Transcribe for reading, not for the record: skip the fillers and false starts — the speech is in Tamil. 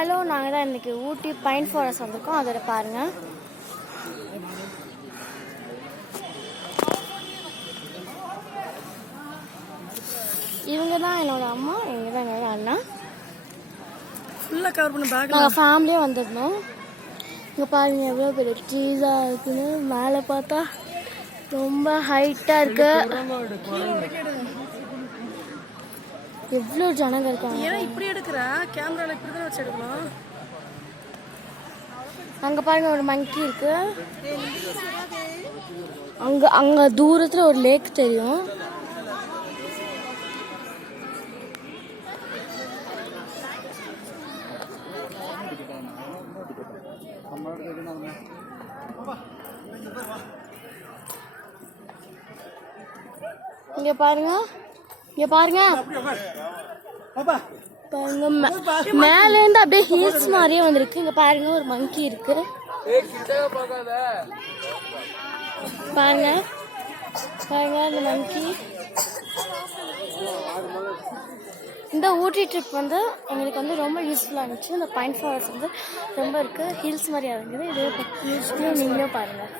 ஹலோ, நாங்கள் தான் இன்றைக்கி ஊட்டி பைன் ஃபாரஸ்ட் வந்திருக்கோம். அதோட பாருங்கள். இவங்க தான் என்னோட அம்மா, இவங்க தான் என்னோட அண்ணா. ஃபுல்லாக கவர் பண்ண பேக். நாங்கள் ஃபேமிலியாக வந்திருந்தோம். இங்கே பாருங்க எவ்வளோ பெரிய ட்ரீஸாக இருக்குன்னு. மேலே பார்த்தா ரொம்ப ஹைட்டாக இருக்கு. எவ்வளோ ஜனங்க இருக்காங்க. ஏன் இப்படி எடுக்கிற கேமரால இப்படி தான் வச்சு எடுக்கணும். அங்கே பாருங்க ஒரு மங்கி இருக்கு. அங்கே தூரத்தில் ஒரு லேக் தெரியும். இங்க பாருங்க, இங்க பாருங்க, பாருங்க மேல இருந்து அப்படியே ஹில்ஸ் மாதிரியே வந்திருக்கு. இங்க பாருங்க ஒரு மங்கி இருக்கு. பாருங்க பாருங்க இந்த மங்கி. இந்த ஊட்டி ட்ரிப் வந்து எங்களுக்கு வந்து ரொம்ப யூஸ்ஃபுல்லாக இருந்துச்சு. இந்த பைன் ஃபாரஸ்ட் வந்து ரொம்ப இருக்குது, ஹில்ஸ் மாதிரியாக இருக்குது. இதே நீங்களும் பாருங்கள்.